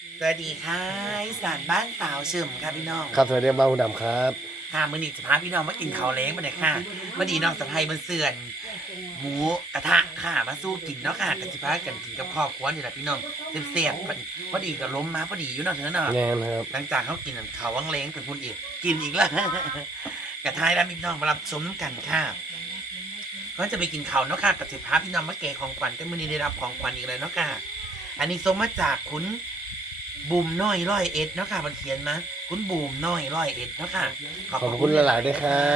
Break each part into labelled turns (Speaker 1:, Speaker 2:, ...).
Speaker 1: สวัสดีค่ะอีสานบ้านสาวเฉิมค่ะพี่น้อง
Speaker 2: ครับสวัสดีบ้าวดำครับ
Speaker 1: ค่ะมื้อนี้จะพาพี่น้องมากินข้าวแล้งมาเลยค่ะพอดีน้องสะใภ้มันเสื่อนหมูกระทะค่ะมาสู้กินเนาะค่ะกันสิพากันกินกับครอบครัวนี่แหละพี่น้องเสียบๆพอดีก็ล้มมาพอดีอยู่เนาะเถอะเนาะ
Speaker 2: แน่นะครับ
Speaker 1: หลังจากเขากินข้าววังเล้งเป็นคนอีกกินอีกแล้ว กระทายแล้วพี่น้องมารับชมกันค่ะก็จะไปกินข้าวเนาะค่ะกับสิพาพี่น้องมาแกะของขวัญแต่มื้อนี้ได้รับของขวัญอีกเลยเนาะค่ะอันนี้ส่งมาจากคุณบูมน้อย101เนาะค่ะมันเขียนมาคุณบูมน้อย101เนาะค่ะ
Speaker 2: ขอบคุณหลายๆด้วยครับ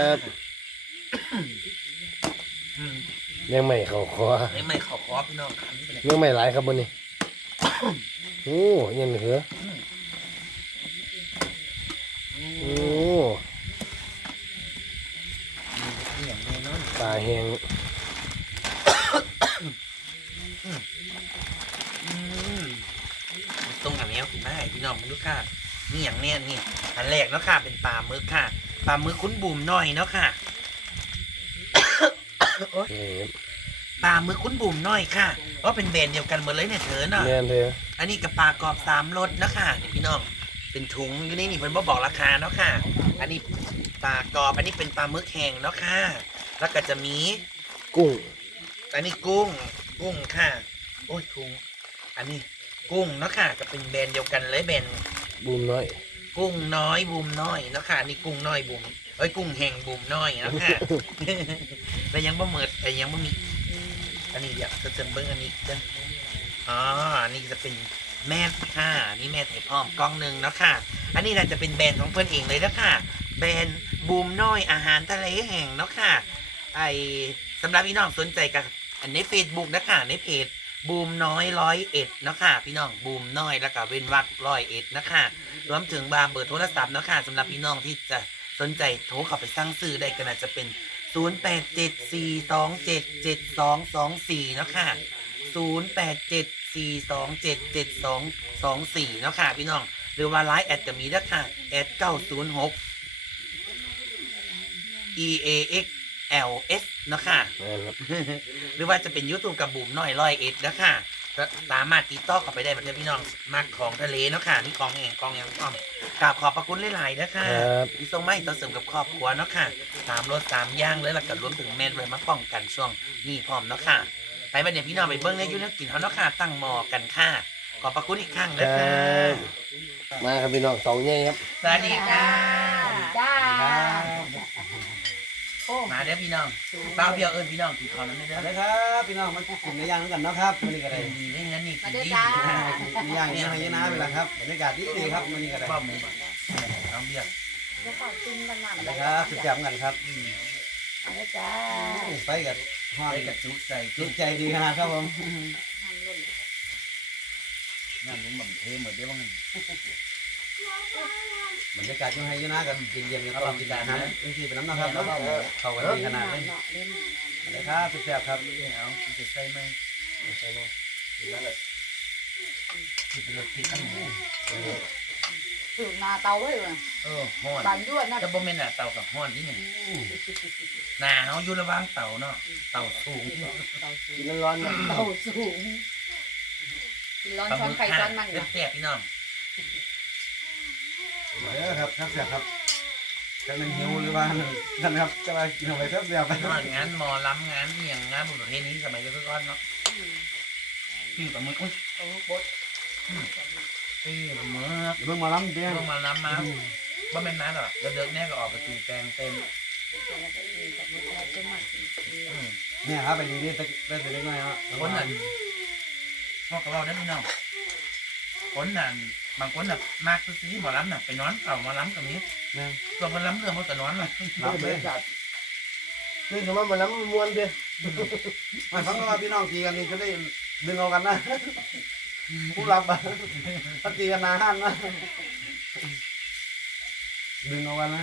Speaker 1: อืม
Speaker 2: ยังไม่เขาคอ
Speaker 1: ไม่ขอพี่น้องครับนี่เป็นไง
Speaker 2: ยังไม่หลายครับบนนี้ โอ้ยังเหลือโอ้
Speaker 1: อย่างนี้เนาะ
Speaker 2: ตาแห้ง
Speaker 1: ตรงกับแมวกินมาให้พี่น้องมันดูค่ะนี่อย่างเนี้ยนี่อันแรกเนาะค่ะเป็นปลาหมึกค่ะปลาหมึกคุณบูมน้อยเนาะค่ะ
Speaker 2: นี่
Speaker 1: ปลาหมึกคุณบุ๋มน้อยค่ะเพราะเป็นแบรนด์เดียวกันหมดเลยเนี่ยเธอเนาะ
Speaker 2: แน่นเลย
Speaker 1: อันนี้กับปลากรอบ3 รสนะคะนี่พี่น้องเป็นถุงอยู่นี่นี่เพิ่นบ่บอกราคาเนาะค่ะ อันนี้ปลากรอบอันนี้เป็นปลาหมึกแห้งเนาะค่ะแล้วก็จะมี
Speaker 2: กุ้ง
Speaker 1: อันนี้กุ้งค่ะโอ้ยกุ้งอันนี้กุ้งเนาะค่ะก็เป็นแบรนด์เดียวกันเลยแบรนด์
Speaker 2: บูมน้อย
Speaker 1: กุ้งน้อยบุ๋มน้อยเนาะค่ะอันนี่กุ้งน้อยบุ๋มเอ้ยกุ้งแห้งบุ๋มน้อยเนาะค่ะ แต่ยังบ่เหมิดแต่ยังบ่มี อันนี้เดี๋ยวจะเบิ้งอันนี้กันอ๋ออันนี้จะเป็นแม่ค่ะนี่แม่ไถ่พร้อมกล้องหนึ่งเนาะค่ะ อันนี้น่าจะเป็นแบรนด์ของเพื่อนเองเลยนะค่ะ แบรนด์บูมน้อยอาหารทะเลแห่งเนาะค่ะ ไอสำหรับพี่น้องสนใจกับอันใน Facebook นะคะในเพจบูมน้อย101เนาะค่ะพี่น้องบูมน้อยแล้วก็เว้นวรรค101นะคะรวมถึงเบอร์โทรศัพท์เนาะค่ะสำหรับพี่น้องที่จะสนใจโทรเข้าไปสั่งซื้อได้ก็น่าจะเป็น 0874277224เนาะค่ะ0874277224เนาะค่ะพี่น้องหรือว่าไลน์แอดก็มีนะค่ะแอด906 EAXLS เนาะค่ะ
Speaker 2: แน่นครับ
Speaker 1: หรือว่าจะเป็น YouTube กับบุ๋มน้อย101นะคะก็สามารถติดต่อเข้าไปได้เหมือนกันพี่น้องมักของทะเลเนาะค่ะนี่ของแห้งของหยังพร้อมกราบขอบพระคุณหลายๆนะคะ
Speaker 2: ครับ
Speaker 1: ที่ส่งมาให้ต่อเสริมกับครอบครัวเนาะค่ะ3 รส 3 อย่างเลยแล้วก็รวมถึงแม่นไว้มาป้องกันช่วงนี้พร้อมเนาะค่ะไปบัดเนี่ยพี่น้องไปเบิ่งในยูนิตกินเขาเนาะค่ะตั้งหม้อกันค่ะขอบพระคุณอีกครั้ง
Speaker 2: ค
Speaker 1: นะ
Speaker 2: รั
Speaker 1: คะ
Speaker 2: บมาครับพี่น้องสองใหญ่ครับ
Speaker 1: สวัสดีค่ะ
Speaker 3: จ้า
Speaker 1: มาเด้อพี่น้องเป้าเบี้ยวเอิญพี่น้องกินข้าวนั้นเด้อ
Speaker 4: นะครับพี่น้องมันกินในย่างกันเนาะครับมันนี่ก็ได้
Speaker 1: ดีได้งั้นนี่กินดี
Speaker 4: ในย่างนี่ให้ยนะเวลาครับบรรยากาศดีครับมันนี่ก็ได้
Speaker 1: ป้อมหมูบ่น้องเบี้ยว
Speaker 3: แล้วก็กินมันหนำ
Speaker 4: นะครับสุดยอดกันครับ
Speaker 3: อะไรจ้า
Speaker 4: ไปกับฮอน
Speaker 1: ใส่กระจุใส่
Speaker 4: จุใจดีขนาดครับผม
Speaker 1: นั่นลุงบังเทเหมือนเดียวมั้ง
Speaker 4: บรรยากาศยังให้ยนะกันเย็นๆกันตอนกินอาหารบางทีเป็นน้ำนะครับเนาะเข้ากันดีขนาดนี้นะครับสุดยอดครับ
Speaker 1: เอาจะใส่ไหมใส่ไหมกินแล้วเลยกินไปเลยกินทั้งหมู
Speaker 3: ถึงนาเตาไว้เลย
Speaker 1: ฮ้อน
Speaker 3: บันด้วยนะ
Speaker 1: แต่บ่แม่นน่ะเตากับฮ้อนที่นี่หนาวอยู่ระหว่างเตาเนาะเตาสูง
Speaker 2: กินร้อนๆนะ
Speaker 3: เตาสูงกินร้อนช้อนไข่ช้อนมัน
Speaker 1: แซ่บๆพี่น้อง
Speaker 4: เออครับครับเสียครับจะเป็นหิวหรือว่านั่นครับจะไปกินเอาไปเสียบไป
Speaker 1: งานหมอลำงานเหี่ยงงานบุญประเพณีสมัยก่อนเนาะพี่กับมืออุ้ย
Speaker 3: โอ้บด
Speaker 1: พี่กับมือ
Speaker 4: เพิ่งมาล้ำเตี้ย
Speaker 1: ต้องมาลำมาบ่แม่นนั้นหรอกเดินแน่ก็ออกไปตีแปลงเต็ม
Speaker 4: เนี่ยครับไปดีๆได้ไปเล็กน้อยครับ
Speaker 1: คนนั้นพวกเราได้พี่น้องคนนั้นบางคนน่ะมากซื้อหมอลำน่ะไปนอนเก่าหมอลำกับนี้
Speaker 4: เนี่ย
Speaker 1: ส่วนคนลำเรื่องมันก็นอนเลย
Speaker 4: รับเลย
Speaker 2: นี่ทำไมมันน้ำมวนเด้อ
Speaker 4: ไม่ฟังว่าพี่น้องตีกันนี่จะได้ดึงเอากันนะผู้รับอ่ะถ้าตีกันนานนะดึงเอากันนะ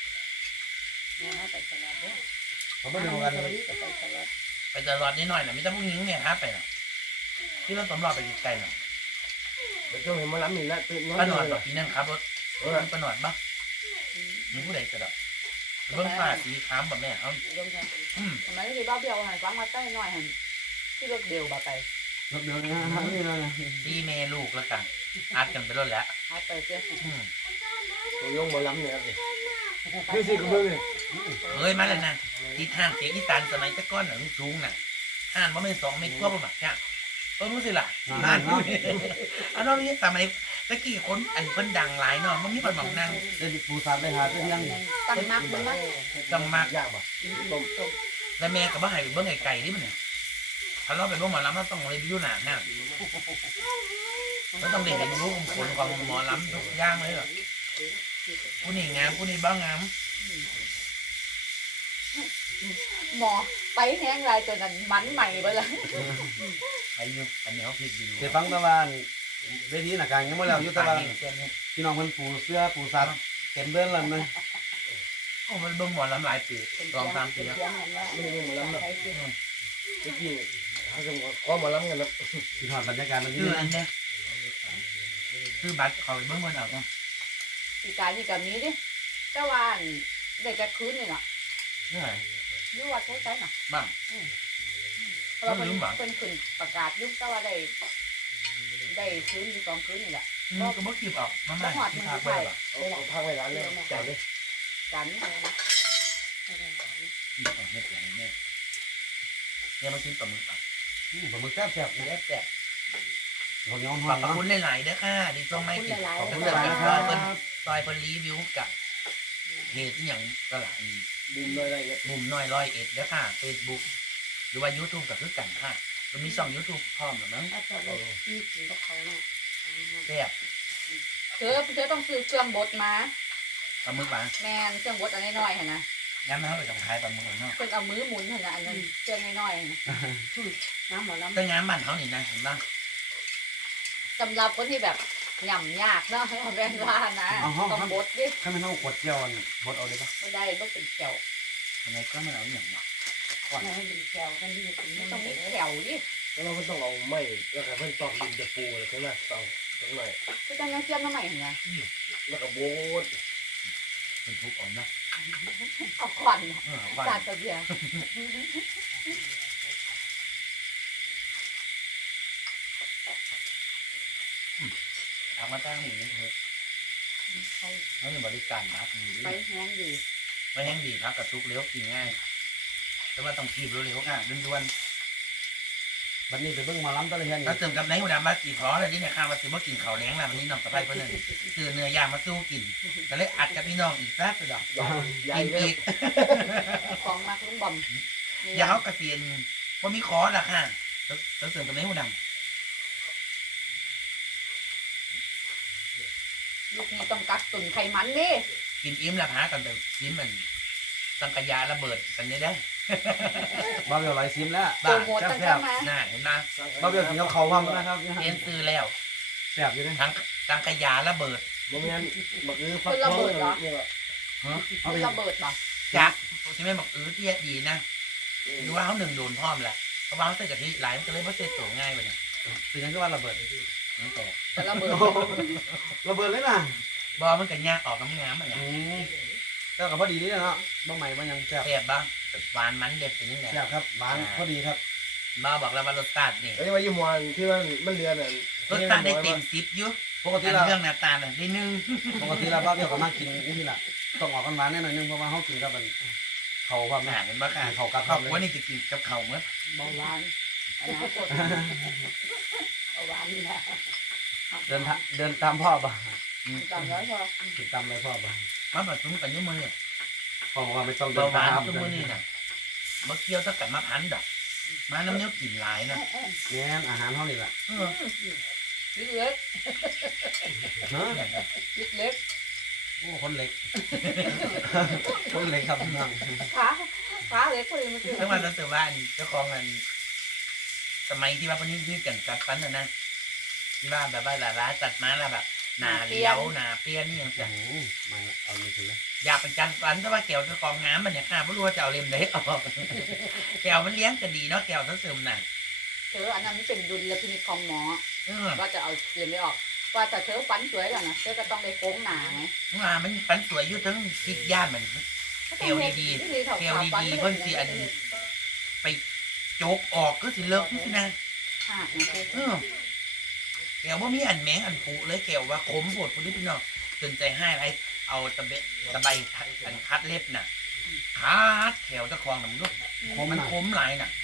Speaker 4: เขาไม่ดึงเอากัน
Speaker 1: ไปตลอดนิดหน่อยน่ะไม่ต้องผู้หญิงเนี่ยฮะไปน่ะที่เราสำรวจไปไกลๆน่ะ
Speaker 2: เดี๋ยวช่วงเห็นมันล้ำนี่ละตื่นนอน
Speaker 1: ป้าหนอด
Speaker 2: เล
Speaker 1: แบบ
Speaker 2: ย
Speaker 1: พี่นั่งขับรถป้าหนอดบ้างมีผู้ใดกระดับเบื้องฟ้าสีขาวแบบแม่เอา
Speaker 3: ทำไมที่บ้าเบี้ยวหันฟังมาใต้หน่อยหันที่รถเดียวบาไป
Speaker 4: รถเดียวนะนี่เลย
Speaker 1: ซีเมลูกแล้วกันอัดกันไปแล้วแหละ
Speaker 3: หายไปเจ้า
Speaker 1: อืม
Speaker 2: ตัวยงมาล้ำเนี่ยครับนี่คือสิกับเบิ่งนี่
Speaker 1: เฮ้ยมาแล้วนะที่ทางเสียงอีสานสมัยแตะก้อนหนังสูงน่ะห่านว่าไม่2 เมตรกว่าประมาณเนี่ยต้องรู้สิล่ะห่านอันนั้นนี่สมัยตะกี้คนไอ้เพิ่นดังหลายเนาะมันมีคนบอกนาง
Speaker 4: เดี๋ยวปูสาดไปหาเพื่อนยัง
Speaker 3: ตั้งมักมันนะ
Speaker 1: ต้องมาก
Speaker 2: ยากป่ะต้ม
Speaker 1: แล้วแม่กับบ้าให้เบิ้งไก่นี่มันเนี่ยถ้าเราเป็นพวกหมอลำเราต้องเลยไปอยู่หนาห้างเราต้องเด็กเห็นรู้ผลของหมอลำทุกอย่างเลยเหรอผู้นี่งามผู้นี่บ้างาม
Speaker 3: หมอไปแห้งลายตัวนั้นมันใหม่ไปเลย
Speaker 1: ไอ้ยุอันนี้เขาผิดอยู่
Speaker 4: เดี๋ยวฟังตะวันเวทีหนักการยังไม่แล้วอยู่ตะวัน
Speaker 1: เส้นนี้
Speaker 4: พี่น้องเพิ่นปูเสื้อปูสาดเต็มเดินแล้วนะ
Speaker 1: โอ้มันเบิ้งหมอลำหลายปี2-3 ปี
Speaker 3: เสี
Speaker 1: แล้ว
Speaker 3: ยงเหมือนว่า
Speaker 2: ไม่ได้มาล้ำนะ
Speaker 3: ใครกิน
Speaker 2: เมื่อกี้เขาจะขอมาล้ำกันแล้ว
Speaker 4: พี่ทอดบรรยากาศมัน
Speaker 1: คื
Speaker 4: นี่
Speaker 1: ออั
Speaker 4: นะ
Speaker 1: นเนี้ยคือบัตรเขาไปเบิ้งบนเอาต้อง
Speaker 3: ปีกายนี่กับนี้ดิแต่ว่าได้จะคืนนี่เนาะ
Speaker 1: นี่ไง
Speaker 3: ยุ่วัดใช้ๆเนาะ
Speaker 1: บ้าง
Speaker 3: เพราะว่าเป็นขึ้นประกาศยุ่งแต่ว่าได้คืนอยู่2 คืนนี่แหละ
Speaker 1: ก็บ่คิดออกมา
Speaker 3: ก็
Speaker 1: ไม่
Speaker 3: หอด
Speaker 1: ที่
Speaker 3: มัน
Speaker 1: พัก
Speaker 3: ไป
Speaker 1: ไว้หรอ
Speaker 2: เอาพักไว้ร้านเลยจ่ายเลย
Speaker 3: กันเลยนะ
Speaker 1: เฮ็ดอย่างนี้เนี่ยมากินปลาหมึกอ่ะ
Speaker 4: ผมมือแซ่บ
Speaker 1: แซ่บ
Speaker 4: ๆผมย้อม
Speaker 1: ข
Speaker 4: ห้อ
Speaker 1: อบ
Speaker 4: งเนาะ
Speaker 1: คุณหลายๆเด้อค่ะที่ส่งไม่กินขอบคุณห
Speaker 4: หลา
Speaker 1: ลาย ย
Speaker 4: ๆ
Speaker 1: ๆ
Speaker 4: ค
Speaker 1: ค
Speaker 4: รั
Speaker 1: รับ บเพิ่นซอยเพิ่นรีวิวกับเพจที่อย่างก็ละ
Speaker 2: บุญเลยอะไรเงี้ย
Speaker 1: มุมน้อย101เด้อค่ะ Facebook หรือว่า YouTube กับคือกันค่ะมันมีช่อง YouTube พร้อมแล้วมั้ง
Speaker 3: ถ้าจะได้ที่กินกับเขาเนี่ย
Speaker 1: แซ่บ
Speaker 3: เธอต้องซื้อเครื่องบดมา
Speaker 1: ปลาหมึกหวาน
Speaker 3: แมนเครื่องบดอันน้อยๆเห็นนะ
Speaker 1: ย้ำนะเขาไปต้องขายปลาหมึกเนาะ
Speaker 3: เพิ่นเอามือหมุนเห็นนะอันนั้นเครื่องน้อยๆนะน้ำหมอลำ
Speaker 1: แต่งานบ้านเขานี่นะเห็นบ้าง
Speaker 3: สำหรับคนที่แบบหย่ำยากเนาะแม่นว่านะต้องบดดิ
Speaker 4: ถ้าไม่ต้องกดเจียวบดเอาเลยปะ
Speaker 3: บ่ได้บ่เป็นแก้ว
Speaker 1: ทำไมก็ไม่เอาอย่างเนาะ
Speaker 3: ไม่ให้เป็นแก้วกันที่มันต้องมีแก้วดิ
Speaker 2: แล้วเราก็ต้องเอาไม้แล้วก็เพิ่นตอกดินจะปูอะไรข้างหน้าตอกตรงไหน
Speaker 3: ก็จังยังเจียมน้ำใหม่เห็นนะ
Speaker 2: แล้วก็โบด
Speaker 1: เป็นทุกข์อ่อนนะ
Speaker 3: เอาควัน
Speaker 1: ว่า
Speaker 3: สาดตะเบีย
Speaker 1: เอามาตั้งอย่างนี้เถอะเขาจะบริการพักดี
Speaker 3: ไปแห้งดี
Speaker 1: ไม่แห้งดีพักกระทุกเร็วกินง่ายแต่ว่าต้องคีบเร็วๆค่ะด่วน
Speaker 4: บัดนี้ไปเบิ่งหมาล้ำตะเลยเฮีย
Speaker 1: ๆ
Speaker 4: นี่
Speaker 1: ถ้าเติมกับไหนหัวดำมาสีพอเลยนี่เนี่ยข้าวมาสิบ่กินข้าวแล้งแล้ววันนี้น้องสะพ้ายเพิ่นนึงซื้อเนื้อย่างมาสู้กินก็เลยอัดกับพี่น้องอีกซะสุดดอก
Speaker 2: ใหญ่
Speaker 1: กิน
Speaker 2: เลย
Speaker 1: อีก
Speaker 3: ของมากลุงบอม
Speaker 1: อย่าเขากระเซียนว่ามีคอร์สละค่ะแล้วเติมกับไหนหัวด
Speaker 3: ลูกนี้ต้องกักตุนไขมันดิ
Speaker 1: ำกินอิ่มแล้วพากันไปกินมันสังกะยาระเบิดกันได้
Speaker 4: บ้าเบี้ยวไหลซิมแล้ว
Speaker 3: โปรโมทตั้งแต่มา
Speaker 1: น่าเห็นไหม
Speaker 4: บ้าเบี้ยวกินกับเขาพังนะครับ
Speaker 1: เรียนซื้อแล้ว
Speaker 4: แซ่บอยู่เลย
Speaker 1: ทั้งสังกะยาระเบิด
Speaker 2: โมเมนต์บักคือฟักทองเนี่ย
Speaker 4: เอาไป
Speaker 3: ระเบิดบ่
Speaker 1: จักใช่ไหมบอกเตี้ยดีนะดูว่าเขาหนึ่งโดนพร้อมแหละเพราะว่าเขาใส่กะทิหลายมันก็เลยเพราะเสร็จตัวง่ายไปเนี่ย
Speaker 4: เป็นยังก็ว่าระเบิด
Speaker 1: มันแตก
Speaker 3: แต่ระเบิด
Speaker 4: ระเบิดเลยนะ
Speaker 1: บอมันกันยากออกน้ำงามอะไร
Speaker 4: ก็กับพอดีนี่เนาะบ้าใหม่บ้ายังแซ่บ
Speaker 1: แซ่บบ้างหวานมันเด็ดเป็นยังไง
Speaker 4: แซ่บครับหวานพอดีครับ
Speaker 1: บ้าบอกแล้วว่ารสชาตินี่
Speaker 2: ไอ้ว่ายี่มวนที่มันเรือน่ะ
Speaker 1: รสชาติได้เต็ม10อยู่
Speaker 4: ปกติ
Speaker 1: อัน
Speaker 4: เรา
Speaker 1: เรื่องหน้าตาน่ะได้1
Speaker 4: ปกติเราบ้าเบี้ยวก็มากินนี่แหละต้องออกหวานๆแน่หน่อยนึงเพราะว่าเขากินกับมันเขาครับ
Speaker 1: หนาเป็นบ้าค่ะ
Speaker 4: เขากับ
Speaker 1: ครอบครัวนี่จะกินกับเขาวเมื่อ
Speaker 3: เบาหวานอนาคตเบาหวานนี่แหละ
Speaker 4: เดินตามพ่อบ่
Speaker 3: ตามร้อยพอ
Speaker 4: ติดตามเลยพ่อบ่
Speaker 1: มาผสมกันอยุ่มือ
Speaker 4: พ่อบอกว่าไม่ต้องเดิ
Speaker 1: เบาน หวาน
Speaker 4: ตาม
Speaker 1: ทุกมือนี่น่ะมะเคี้ยวถ้ากับมะพันธุ์ดอกมาน้ำเนี้ยกลิ่นหลายนะ
Speaker 4: แง่นอาหารเท่านี้แหละ
Speaker 1: เออ
Speaker 3: เล็ก
Speaker 4: ฮะ
Speaker 3: เล็ก
Speaker 4: โอ้คนเล็ก คนเล็กครับน้อง
Speaker 3: ขาเล็กพอดีมันคือ
Speaker 1: ทั้งวันเราเสือว่าอันเจ้าของกันสมัยที่ว่าพวกนี้ที่กันจัดฟันนะที่ว่าแบบว่าร้านจัดมาแล้วแบบหนาเลี้ยวหนาเปี้ยนี่ยัง
Speaker 4: โอ้
Speaker 1: จะ
Speaker 4: โหมาเอานี่ถึงแล้ว
Speaker 1: อยากเป็นจันฟันแต่ว่าแก้วเจ้าของน้ำมันเนี่ยค่ะไม่รู้ว่าจะเอาเล็มได้ออกแก้วมันเลี้ยงกันดีเนาะแก้วทั้งเสริมน่ะ
Speaker 3: เธออันนั้นเป็นดุลพินิจของหมอ
Speaker 1: เออ
Speaker 3: ว่าจะเอาเรียนไม่ออก ว่าแต่เธอฟันสวยแล้วนะเธอก็ต้องได้โค้งหนาไง
Speaker 1: ว่ามันฟันสวยอยู่ทั้งติดย่านมันแก้วดีๆแก้วดีๆเพิ่นสิอันไปโจกออกก็สิเลิกนี่นะ
Speaker 3: หักนะเธอ
Speaker 1: เออแแกวว่ามีอันแมงอันผุเลยแกวว่าขมปวดคนที่พี่น้องจนใจให้ไรเอาตะไบอันคัดเล็บน่ะคัดแขวตะคองน้ำลูก
Speaker 4: คม
Speaker 1: มัน
Speaker 4: น่ะ
Speaker 1: ขมหลายน่ะ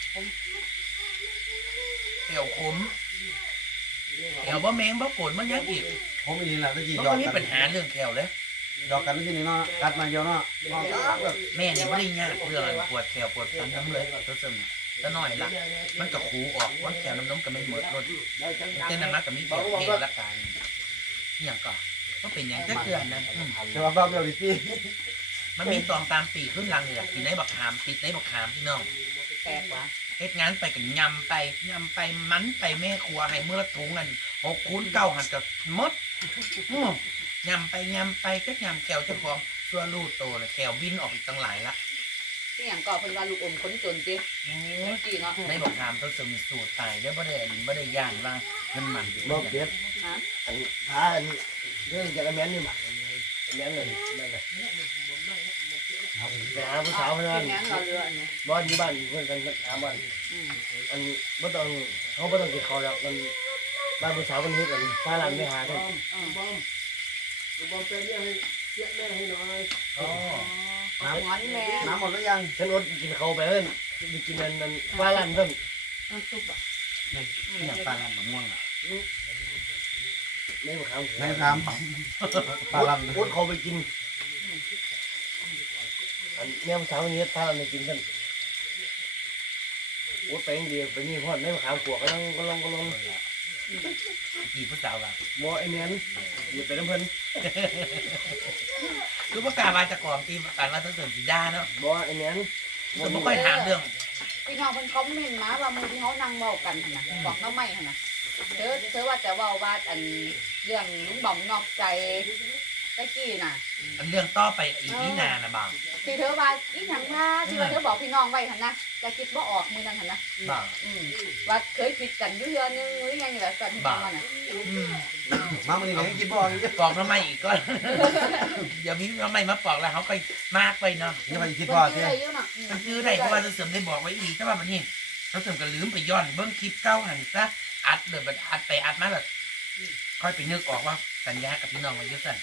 Speaker 1: แขวขมแขวว่าแมงบ่โกนมันยังอีก
Speaker 4: ผมอีกแหละตะกี้
Speaker 1: มัน
Speaker 4: หยอ
Speaker 1: ก็
Speaker 4: ก
Speaker 1: มี
Speaker 4: กั
Speaker 1: ปั
Speaker 4: น
Speaker 1: ญหาเรื่องแขวเลย
Speaker 4: หยอกกันที่นี่เนาะกัดมาเดียวเนาะแบบ
Speaker 1: แม่นี่ไม่ได้ยากเรื่องอันปวดแขวปวดฟันน้ำเลยตัวซึมตะหน่อยละมันก็คูออกว่าแขวน้ำนมก็ไม่เหมือนรถเต้นนั้นก็มีแขวเพลละกันอย่างก็เป็นอย่างจะเกินนะ
Speaker 4: แต่ว่าบ้าเดียวดิพี่
Speaker 1: มันมีตองตามปีขึ้นรังเลยกินในบักขามติดในบักขามพี่น้อง
Speaker 3: แตกว่ะ
Speaker 1: เฮ็ดงานไปกันยำไปมันไปแม่ครัวให้เมื่อถุงกัน6 คูณ 9หันกับมดยำไปก็ยำแขวเจ้าของตัวลูกโตนะแขววินออกอีกตั้งหลายละ
Speaker 3: ที่อย่างก็เพิ่นว่าลูกอมคนจนจิกี่เนาะ
Speaker 1: ในบักขามต้องมีสูตรตายได้บ่ได้ย่างว่ามันอยู่
Speaker 2: บ่เก็บ
Speaker 3: ฮะ
Speaker 2: อันท้าอันเรื่องจากแม่นนี่มาแม่นเลยนั่นแหละไปหาผู้สาวเพื่อน
Speaker 3: แม่นเราเรืออันนี้
Speaker 2: บ้านอยู่บ้านเพื่อนกันถามบ้าน
Speaker 3: อืม
Speaker 2: อันบ่ต้องเขาบ่ต้องกินข้าวแล้วมันบ้านผู้สาวมันเฮ็ดอันฟ้าลันไปหากัน
Speaker 4: บอมเป็นเรื่องให้เสียแม่ให้น้อย
Speaker 1: อ๋อ
Speaker 3: หอนแม่
Speaker 4: น้ำหมดหรือยัง
Speaker 2: ฉันอดกินข้าวไปเอิ้นไปกินนั่นฟ้าลันเพิ่น
Speaker 3: น้ำซุปอ่ะ
Speaker 1: อย่างปลาลันมะม่วงอ่ะ
Speaker 2: ในบ่ขาม
Speaker 4: ในถามปลาลำ
Speaker 2: อดเขาไปกินอันแม่ผู้สาวมันเฮ็ดฟ้าลันไปกินเพิ่นอดไปอย่างเดียวไปนี่พ่อในบ่ขามขวกก็ลอง
Speaker 1: กี่ผู้สาวล่ะ
Speaker 2: บ่ไอ้แม่นอย่าไปนำเพิ่น
Speaker 1: คือประกาศมาจากก่อนที่ประกาศมาตั้งแต่สีด้าเนาะ
Speaker 2: บ่ไอ้แม่น
Speaker 1: ผมไม่ค่อยถามเรื่อง
Speaker 3: พี่น้องเพิ่นคอมเมนต์มาว่ามือที่เขานั่งเว้ากันหั่นน่ะบอกน้ำไม่หั่นน่ะเธอว่าจะเว้าว่าอันเรื่องลุงบ่อมนอกใจตะกี้น่ะ
Speaker 1: อันเรื่องต่อไปอีพีหนานะบ่าว
Speaker 3: ที่เธอว่าอีหยังว่าที่ว่าเธอบอกพี่น้องไว้หั่นนะจะคิดบ่ออกมื้อนั้นหั่นนะ
Speaker 1: บ่าว
Speaker 3: ว่าเคยคิดกันอยู่เดือนนึงหรือยังนี่แหละตอนที่ว่าน่ะ
Speaker 4: มาวันนี้ก็ให้กินบ่อย
Speaker 1: ปอกน้ำไม่อีกก็ เดี๋ยวมีน้ำไม่มาปอกแล้วเขาก็มากไปเนาะ
Speaker 4: อย่าไปคิด
Speaker 3: เพิ่
Speaker 4: พ่อน
Speaker 3: ชื่
Speaker 4: เสี
Speaker 3: อย อะไรอยู่น่ะ
Speaker 1: มันซื้อได้เพราะว่าเสริมได้บอกไว้อีกแต่ว่ามันนี่เราเสริมก็ลืมไปย้อนเบิ้งคลิปเก้าหันซะอัดเลยบัดอัดไปอัดมาแบบค่อยไปนึกออกว่าสัญญากับพี่น้องมันเยอะสั่น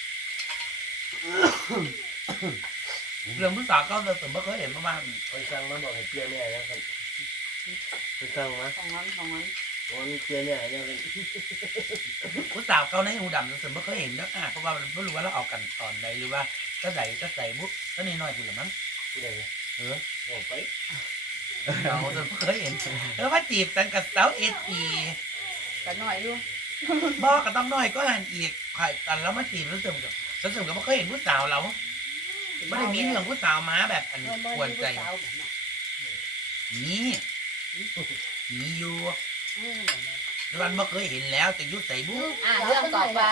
Speaker 1: เรื่องผู้สาวก็เราเสริมไม่เคยเห็นประมาณ
Speaker 2: คนสั่งมาบอกให้เปลี่ยนแม่นะครับคนสั่งมา
Speaker 3: ของมัน
Speaker 2: วันเปลี่ยนแม่เนี่ยเป็น
Speaker 1: ผู้สาวเก้าในหูดำเราเสริมไม่เคยเห็นแล้วเพราะว่ามันไม่รู้ว่าเราเอากันตอนใดหรือว่าก็ใส่บุ๊กก็น้อยๆคือหรือมั้ง
Speaker 2: ผู้ใด
Speaker 1: เออ
Speaker 2: ออกไป
Speaker 1: เราเสริมไม่เคยเห็นแล้วว่าจีบกันกับสาวเอสี
Speaker 3: ก็น้อยอยู่
Speaker 1: บอกก็ต้องน้อยก็หันอีกใครตอนเรามาจีบเราเสริมกับไม่เคยเห็นผู้สาวเราไม่ได้มีเรื่องผู้สาวมาแบบอันควรใจนี่มีอยู่แต่วันไม่เคยเห็นแล้วจะยุใส่บุ๊ก
Speaker 3: เรื่องต่อไป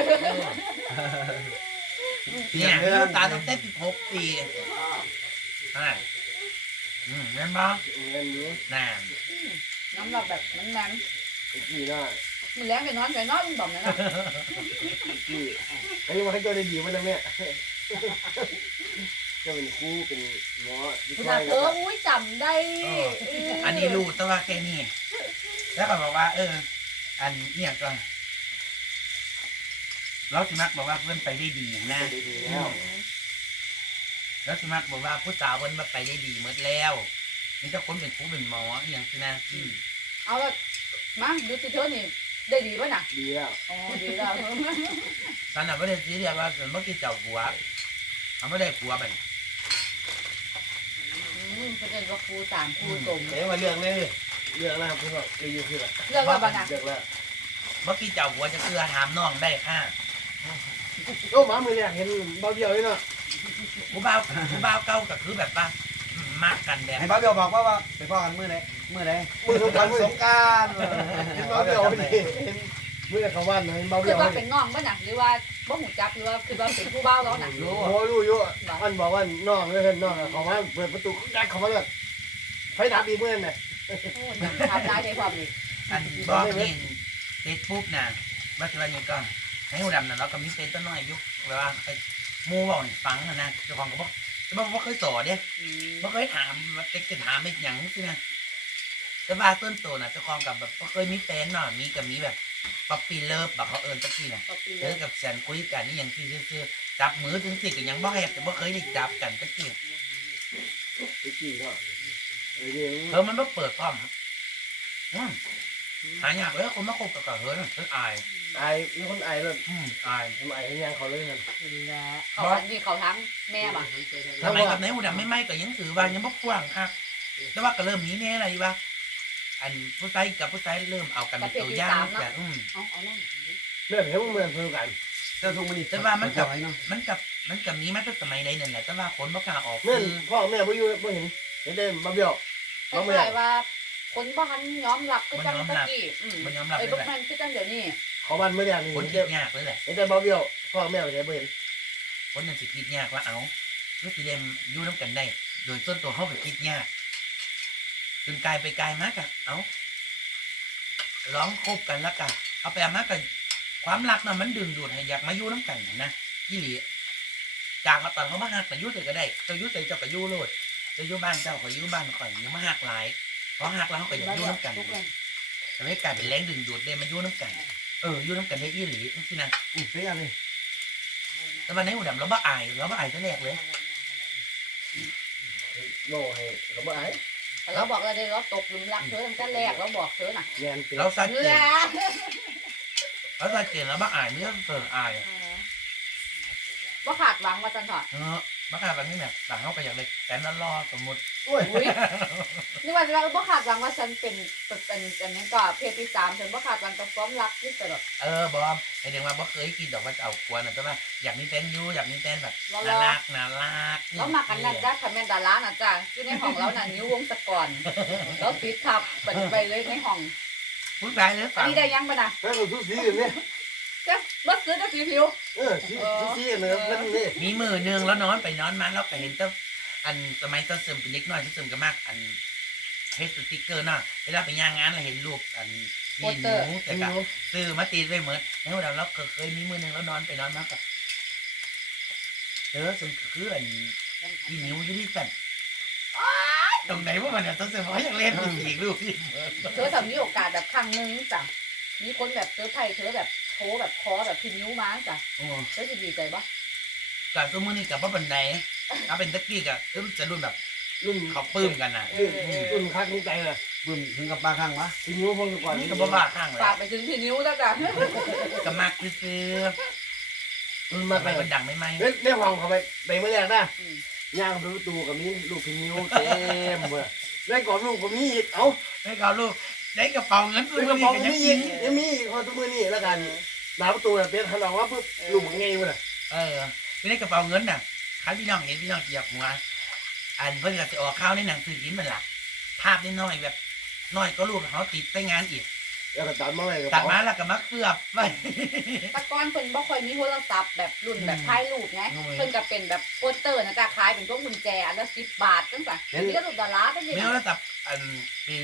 Speaker 1: เนี่ยอายุตาตั้งแต่16 ปีอ่านั่นบ้าง
Speaker 2: เงินนี้
Speaker 1: น่า
Speaker 3: น้ำเราแบบมันแน่น
Speaker 2: ไอ้กี้น่า
Speaker 3: มันแรงแต่นอนแต่นอนลุงบ่อมนั่นน่ะ
Speaker 2: ไอ้กี้ไอ้ยังมาให้ตัวได้ดีมันนะแม่จะเป็นครูเป็นหมอที่
Speaker 3: คุณ
Speaker 2: ช่ว
Speaker 3: อาย เธออุ้ยจำได้
Speaker 1: อันนี้รู้แต่ว่าแค่นี้แล้วก็บอกว่า อันเนี่ยก็เราสิมักบอกว่าเพื่อนไปได้ดีนะ
Speaker 2: ได้ดีแล้ว
Speaker 1: แล้วสิมักบอกว่าผู้สาวเพิ่นมาไปได้ดีหมดแล้วนี่ถ้าคนเป็นครูเป็นหมออหย่างสินะอืม
Speaker 3: เอาละมาดูสิเธอนี่ได้ดีป่ะน่ะ
Speaker 2: ดีแล้ว
Speaker 3: อ๋อดีแล้ว
Speaker 1: ตอนนั้นไม่ได้ซีเรียสว่าส่วนเมื่อกี้เจ้าผัวเขาไม่ได้ผัวไป
Speaker 3: เพื่อนว่าครูสามครูสม
Speaker 2: ไหนมาเรื่องเลยเรื่องแล้วครับพี่บอกเลยอยู่ที่ละ
Speaker 3: เรื่องว่าบ้าน่ะ
Speaker 2: เรื่องแล้ว
Speaker 1: เมื่อกี้เจ้าผัวจะเอื้อถามน้องได้ค่ะ
Speaker 2: โอ้หมามือเนี่ยเห็นเบาเดียวเลยเนาะ
Speaker 1: ผู้บ่าวเก่าก็คือแบบว่ามากกันแบบ
Speaker 4: ให้ป้าเบียวบอกว่าไปพ่อกันมื้อไหน
Speaker 2: มือสงกรารมือ
Speaker 4: สงการ
Speaker 2: เห็นเบาเดียวเลยเห็นมือเขาว่าเห็นเบา
Speaker 3: คื
Speaker 2: เดี
Speaker 3: อ
Speaker 2: ยว
Speaker 3: ว่า
Speaker 2: เล
Speaker 3: เป็
Speaker 2: ย
Speaker 3: นน้องป่ะน่ะหรือว่าบ่หูจักหรือว่าคือว่าเป็นผู้เบ้าแล้วน่ะ
Speaker 1: รู้
Speaker 2: โอ้รู้อยู่อันบอกว่าน้องเลยน้องเขาว่าเปิดประตูยัดเขามาเลยไฟดับอีกเมื่อน่ะ
Speaker 3: ทำได้ในความดี
Speaker 1: อันบอกนี่เสร็จปุ๊บน่ะว่าจะว่าอย่างก็ให้หูดำน่ะเราก็มีเซนต์น้อยยุคเวลาไอ้หมูบอกนี่ฟังนะเจ้าของก็บอกแต่บอกว่าเคยสอนเนี่ยไม่เคยถามว่าจะถามเป็นอย่างสินะแต่ว่าต้นโตน่ะเจ้าของกับแบบก็เคยมีแฟนหน่อยมีกับมีแบบป๊อปปี้เลิฟบอกเขาเอิญตะกี้น่ะ
Speaker 3: ก็ปี
Speaker 1: เธอกับฉันคุยกันนี่ยังที่ซื่อๆจับมือถึงสิกันยังบ่แหบแต่บ่เคยได้จับกันตะกี้
Speaker 2: ไอ้กี่เนาะไอ้เนี่ย
Speaker 1: เธอมันบ่เปิดพร้อมหายากเลยคนมาคบกับเธอน่ะเธออาย
Speaker 2: ไอ้มีคนไอ้เลย
Speaker 1: อาย
Speaker 2: ทำไอ้ยังเขาเลยกัน
Speaker 3: เขาอันนี้เขาทั้งแม่บ่ะ
Speaker 1: ทำไมกับไหนหูดำไม่ก็ยังถือว่ายังบ่กว้างค่ะแต่ว่าก็เริ่มนี้แน่อะไรวะอันผู้ชายกับผู้ชายเริ่มเอากันเป็นตัวอย่างจ้ะ
Speaker 3: เอานั่น
Speaker 2: เรื่องเห็นมันเหมือนเพื่อนกัน
Speaker 4: เจ้าทุกมันนี่
Speaker 1: แต่ว่ามันกับ
Speaker 4: ไว้เนาะ
Speaker 1: มันกับนี้มาตั้งสมัยใดนั่นแหละแต่ว่าคนบ่กล้าออก
Speaker 2: เมื่อพ่อแม่ไม่อยู่ไม่เห็นเห็นได้มาเบี้ยว
Speaker 3: คล้ายๆว่าคนบ้านยอมรับก็จังตะกี้
Speaker 1: มันยอมรับ
Speaker 3: ไอ้
Speaker 1: เลย
Speaker 3: พวก
Speaker 1: แหละ
Speaker 3: มันก็จังเดี๋ยวนี้
Speaker 2: เขาบ้านไม่ได้นี่
Speaker 1: คน
Speaker 2: เห็น
Speaker 1: คิ
Speaker 2: ได้
Speaker 1: ดยากเลยแหละ
Speaker 2: เห็นได้มาเบี้ยวพ่อแม่ไม่เห็น
Speaker 1: คนนั้นสิคิดยากว่าเอาลูกสิเดมอยู่น้ำกันได้ โดยส่วนตัวเขาไปคิดยากจนกลายไปกลายมากอะเอาร้องคบกันแล้วกันเอาไปเอามากันความรักน่ะมันดึงดูดให้อยากมาอยู่น้ำกันนะยี่หลีจากมาตอนเขามาหักแต่ยุ่เสร็จก็ได้เจ้ายุ่เสร็จเจ้าก็อยู่โลดเจ้าอยู่บ้านเจ้าก็อยู่บ้านข่อยยังมาหักหลายเพราะหักแล้วเขาก็อยากอยู่น้ำกันแต่ไม่กลายเป็นแรงดึงดูดได้มาอยู่น้ำกันอยู่น้ำกันได้ยี่หลีนี่สินะ
Speaker 4: เสียเลย
Speaker 1: แต่วันนี้หูดำเราบ้าอายซะแรกเลย
Speaker 2: โง่ให้เขาไม่ไอ้
Speaker 3: เราบอกเราได้เราตกหลุมรักเธอตั้งแต่แรกเราบอกเธอน่ะ
Speaker 2: แย่เป็น
Speaker 1: เราสักเก
Speaker 3: แห
Speaker 1: น
Speaker 3: ละ
Speaker 1: เราสักเกนแล้วบ้าอายไม่ต้องเสิร์ฟอาย
Speaker 3: ว่าขาดหวังว่าจันทร์
Speaker 1: บ้าอายแบบนี้เนี่ยต่างเขาก็อยากเลยแต่นั่นรอสมมติ
Speaker 2: โอ้ย
Speaker 3: อุ้ยนี่ว่าเราว่าขาดหวังว่าฉันเป็นนั้นก็เพศที่3ฉันว่าขาดหวังกับความรักที่สุด
Speaker 1: บอมไอเด็กว่าบ่เคยกินดอกว่าจะเอากวนแต่ว่าอยากมีแฟนยูอยากมีแฟนแบบน่ารัก
Speaker 3: เรามากันนั่นได้คอมเมนต์ดารานะจ๊ะอยู่ในห้องเราน่ะนิ้ววงศกรเราติดทับเปิดไปเลยในห้อง
Speaker 1: ผู้ชายหรือเปล่า
Speaker 3: นี่ได้ยังปะนะ
Speaker 2: แม่ก็ทุกสีกันเนี่ย
Speaker 3: เจ๊รถซื้อได้สีผิว
Speaker 2: ทุกสีกันเลยกันนี่
Speaker 1: มีมือนึงแล้วนอนไปนอนมาแล้วก็เห็นเจ้าอันสมัยเจ้าเสริมเป็นเด็กน้อยที่เสริมกันมากอันเฮสติกเกอร์เนาะเวลาไปย่างงานเราเห็นรูปอันมีหนูแต่ก็ซื้อมาตีไว้เหมือนแล้วเราเคยมีมือนึงแล้วนอนไปนอนมากับสมคืออันมีนิ้วอยู่ที่สั่นตรงไหนว่ามันเนี่ยต้องเสริมอยากเล่นอีกรูปที่
Speaker 3: เธอทำมีโอกาสแบบครั้งนึงจ้ะมีคนแบบเธอไทยเธอแบบโทรแบบคอแบบพิมพ์นิ้วมาจ้ะเธอจะดีใจปะ
Speaker 1: การตัวมือนี่กับว่าบันไดเอาเป็นตะกี้กับจะรุ่นแบบ
Speaker 2: รุ่น
Speaker 1: เขาปลื้มกันนะ
Speaker 2: รุ่นคักนี่ใจเลย
Speaker 4: บึ้มถึงกับปลาข้างวะ
Speaker 2: ทีนิ้วพงก่อน
Speaker 1: นี่ก็บ้าข้างเลย
Speaker 3: ฝากไปถึงพิมพ์นิ้วแล้วจ้ะ
Speaker 1: ก็มากซื้อ
Speaker 2: รุ่น
Speaker 1: มา
Speaker 2: มา
Speaker 1: ไป
Speaker 2: ไป
Speaker 1: คนดังไม่ไหม
Speaker 2: ในห้องเขาไปเมื่อแรกนะย่างประตูกับมีลูกทีนิ้วเต็มเลยได้ก่อนลูกกับมีอีกเอ้า
Speaker 1: ให้เขาลูกได้กระเป๋าเงิน
Speaker 2: เป็นกระป๋องมีอีกยังมีอีกพอทุกมือนี่แล้วกันหน้าประตูเนี่ยเป็นขนมว่าปุ๊บลูกไงวะ
Speaker 1: ไม่ได้กระเป๋าเงินน่ะคันพี่น้องเห็นพี่น้องเกียบหัวอันเพื่อนก็จะออกข้าวในหนังสือพิมพ์มันหลักภาพน้อยแบบน้อยก็รูปเขาติดไปงานอีก
Speaker 2: แล้วก็ตัดมาเลย
Speaker 1: ตัดมาแล้วก็มาเคลือบไว้
Speaker 3: ตะกอนเพิ่นบ่ค่อยมีโทรศัพท์แบบรุ่นแบบถ่ายรูปไงเพิ่นก็เป็นแบบโปสเตอร์นะจ๊ะขายเป็นพวกกุญแจอันละ10 บาทจังซั่นนี่ก็รูปดาราจังซี่
Speaker 1: ไม่ว่าแต่อันปี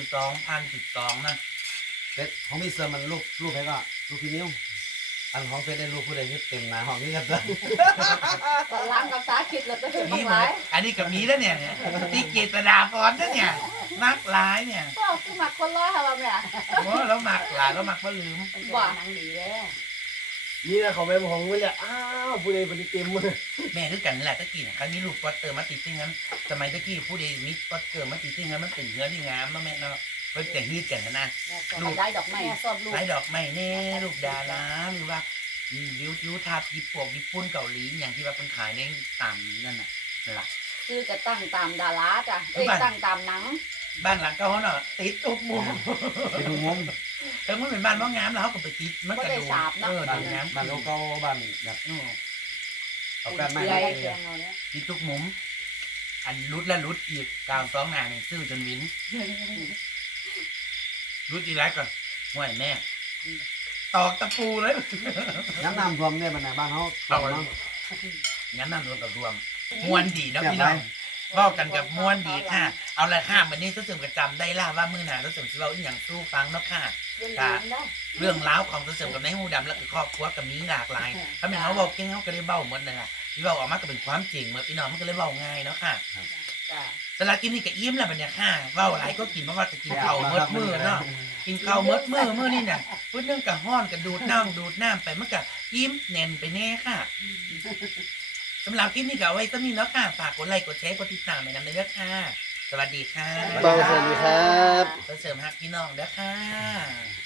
Speaker 1: 2012นะ
Speaker 4: เป็ดของพี่เสือมันลูกใครก็ลูกพี่นิ้วอันของเป็ดได้ลูกผู้ใดยึดเต็มหนาห้องนี้กันซะ
Speaker 3: ตอนล้างกับสาคิดแล้วจะเห็น
Speaker 1: มี
Speaker 3: ห
Speaker 1: เหมือ
Speaker 3: ลาน ย
Speaker 1: อันนี้กับมีแล้วเนี่ยที่เกตดาพรนะเนี่ยมักหลายเนี่ย
Speaker 3: ก็คือมักคนร้อยค่ะเราเนี่ย
Speaker 1: โอ้แล้วมักหลายแล้วมักก็ลืม
Speaker 3: บ่หนังดีแล้ว
Speaker 2: นี่นะเขาไปห้องไว้เลยอ้าวผู้ใดเป็นเต็มมือ
Speaker 1: แม่คือกันแหละตะกี้นะครั้งนี้ลูกปอตเตอร์มาติดซิ่งนั้นสมัยตะกี้ผู้ใดมีปอตเตอร์มาติดซิ่งนั้นมันเป็นเนื้อที่งามมาแม่เนาะเพิ่นแต่ฮีดกันนะ
Speaker 3: ลูกได้ดอกไม้สอบลูก
Speaker 1: ไม้ดอกไม้แน่ลูกดาราหรือว่ายูทับญี่ปุ่นเกาหลีอย่างที่ว่าเป็นขายในตามนั่นน่ะนั่นล่ะ
Speaker 3: คือจะตั้งตามดาราจ้ะตั้งตามหนัง
Speaker 1: บ้านหลังเก่าเขาเนาะติดทุกมุม
Speaker 4: ไปดูงม
Speaker 1: แต่มันเป็นบ้านว่างามแล้วเขาก็ไปติดมันก็ดู
Speaker 4: บ้าน
Speaker 1: ดูงาม
Speaker 4: บ้านเก่าๆบ้านแบบเอาการไม่
Speaker 3: ไร
Speaker 4: ได้
Speaker 1: ติดทุกมุมอันรุดและรุดอีกกลาง2 หน้านี่ซื้อจนวินรุดอีกแล้วก่อนห่วยแม่ตอกตะปูเลย
Speaker 4: น้ำท่วมเนี่ยมันบ้านเขาเอาเนาะ
Speaker 1: งั้นนั่นรวมกับรวมม้วนดีนะพี่น้องบอกกันกับม้วนดีค่ะ เอาละค่ะวันนี้ทุกสิ่งประจำได้ล่าว่ามือหนาทุกสิ่งที่เราอย่างสู้ฟังเนาะค่ะ เรื่องราวของทุกสิ่งกับในหูดำและครอบครัวกับมีหลากหลายถ้าเป็นเขาบอกเก่งเขาก็เลยเบ้าหมดเลยค่ะที่เบ้าออกมาก็เป็นความจริงเมื่อพี่น้องมันก็เลยเบ้าง่ายเนาะค่ะ
Speaker 3: จ้ะ
Speaker 1: สำหรับกินนี่ก็อิ่มแล้วบัดเนี่ยค่ะเว้าหลายก็กินเพราะว่าจะกินข้าวหมดมื้อเนาะกินข้าวหมดมื้อนี่น่ะพุ่นนึงก็ฮ้อนก็ดูดน้ำไปมันก็อิ่มแน่นไปแน่ค่ะสำหรับคลิปนี้ก็เอาไว้เท่านี้เนาะค่ะฝากกดไลค์กดแชร์กดติดตามให้นำด้วยเด้อค่ะสวัสดีค่ะ
Speaker 2: เบาสวัสดีครับ
Speaker 1: เสริมฮักพี่น้องเด้อค่ะ